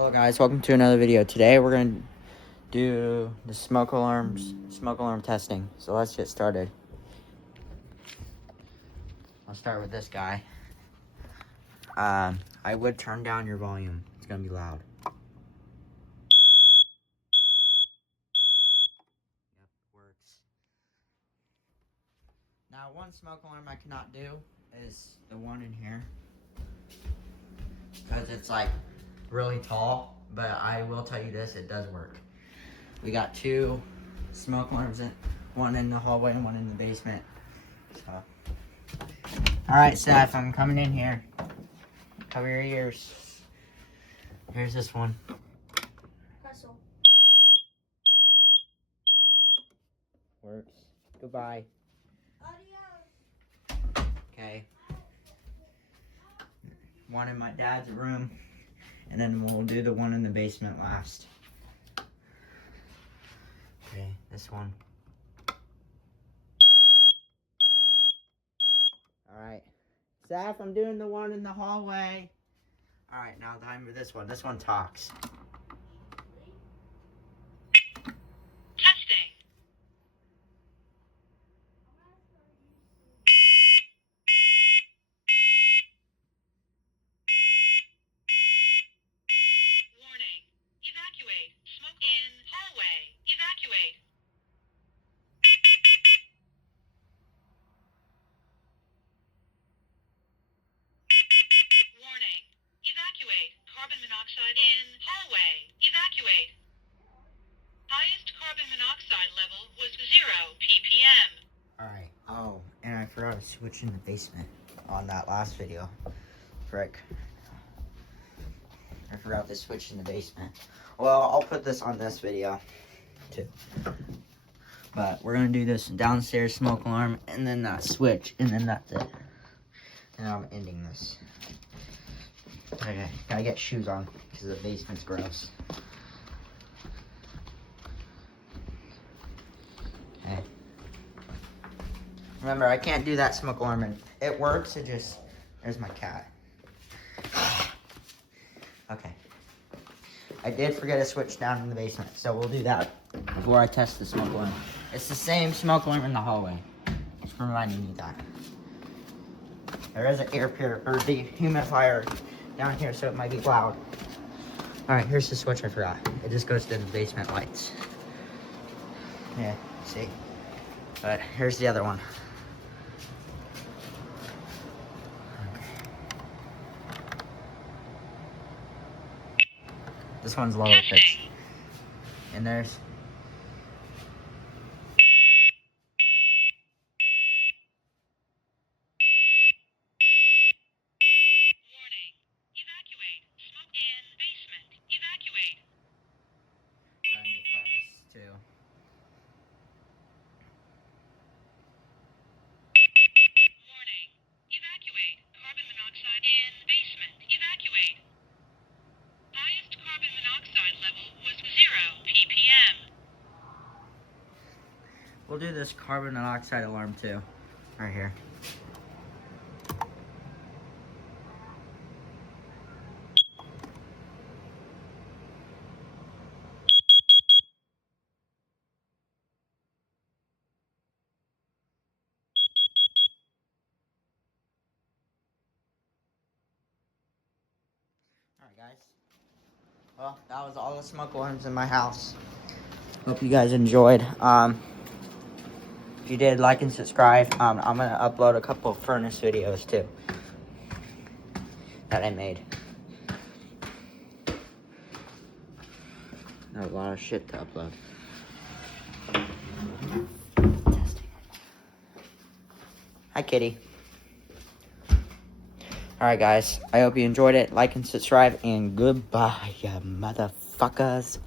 Hello guys, welcome to another video. Today we're going to do the smoke alarm testing. So let's get started. I'll start with this guy. I would turn down your volume. It's going to be loud. Yep, works. Now one smoke alarm I cannot do is the one in here, because it's like really tall, but I will tell you this, it does work. We got two smoke alarms, one in the hallway and one in the basement. So, alright, Seth, I'm coming in here. Cover your ears. Here's this one. Hustle. Works. Goodbye. Adios. Okay. One in my dad's room, and then we'll do the one in the basement last. Okay, this one. Alright. Seth, I'm doing the one in the hallway. Alright, now time for this one. This one talks. Testing. Warning. Evacuate. Smoke in hallway. Evacuate. Warning. Evacuate. Carbon monoxide in hallway. Evacuate. Highest carbon monoxide level was 0 ppm. Alright. Oh, and I forgot to switch in the basement on that last video. Frick. I forgot to switch in the basement. Well, I'll put this on this video, too. But we're going to do this downstairs smoke alarm, and then that switch, and then that's it. And I'm ending this. Okay, gotta get shoes on, because the basement's gross. Okay. Remember, I can't do that smoke alarm, and it works, it just... There's my cat. Okay. I did forget to switch down in the basement, so we'll do that before I test the smoke alarm. It's the same smoke alarm in the hallway. Just reminding you that. There is an air purifier or dehumidifier down here, so it might be loud. Alright, here's the switch I forgot. It just goes to the basement lights. Yeah, see? But here's the other one. This one's lower pitch. And there's... Warning. Evacuate. Smoke in basement. Evacuate. trying to furnace too. Warning. Evacuate. Carbon monoxide in basement. Evacuate. Highest carbon monoxide level was 0 ppm. We'll do this carbon monoxide alarm too. Right here. Alright guys. Well, that was all the smoke alarms in my house. Hope you guys enjoyed. If you did, like and subscribe. I'm gonna upload a couple of furnace videos too that I made. Got a lot of shit to upload. Testing. Hi, kitty. Alright, guys. I hope you enjoyed it. Like and subscribe, and goodbye, you motherfuckers.